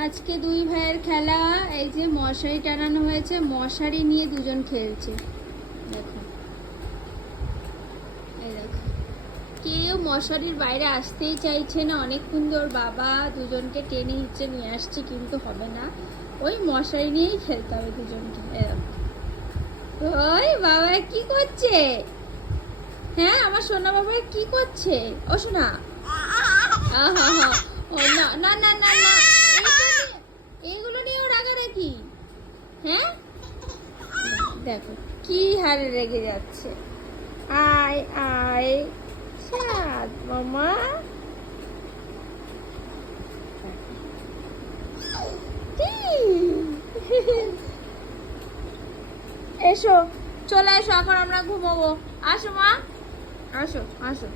আজকে দুই ভাইয়ের খেলা। এই যে মশারি টানানো হয়েছে, মশারি নিয়ে দুজন খেলছে। দেখো, এই দেখো, কেউ মশারির বাইরে আসতেই চাইছে না। অনেকক্ষণ ধর বাবা দুজনকে টেনে হিচড়ে নিয়ে আসছে, কিন্তু হবে না। ওই মশারি নিয়েই খেলতে হবে দুজনকে। এই দেখো, ওই বাবা কি করছে? হ্যাঁ, আমার সোনা বাবা কি করছে? ও সোনা, আহা, ও না না না না না, এগুলো নিয়েও রাগারাগি। হ্যাঁ, দেখো কি হারে রেগে যাচ্ছে। আয় আয় সাদ মামা। এসো, চলে এসো, এখন আমরা ঘুমাবো। আসো মা, আসো আসো,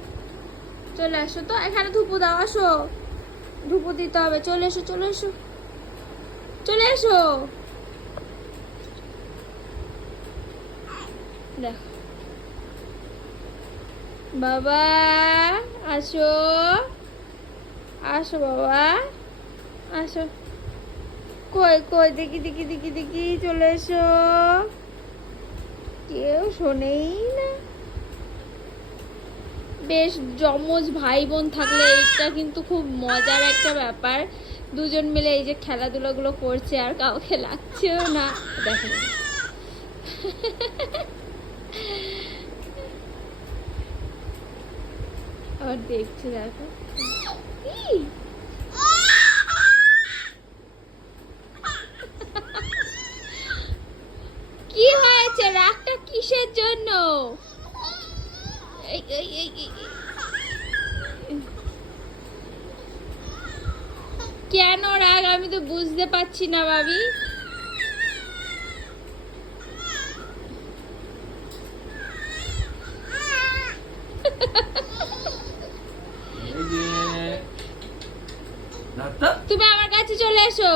চলে আসো। তো এখানে ধুপু দাও, আসো, ধুপু দিতে হবে। চলে এসো চলে এসো চলে এসো। দেখো বাবা, আসো আসো বাবা, আসো। কই কই, দেখি দেখি দেখি দেখি, চলে এসো। কেউ শোনেই না। বেশ, যমজ ভাই বোন থাকলে এটা কিন্তু খুব মজার একটা ব্যাপার। দুজন মিলে এই যে খেলাধুলাগুলো করছে আর কাউকে লাগছেও না। দেখো আবার দেখছে, দেখো কি হয়েছে, রাগটা কিসের জন্য? এই এই এই এই, কেন রাগ আমি তো বুঝতে পারছি না ভাবি। তুমি আমার কাছে চলে এসো।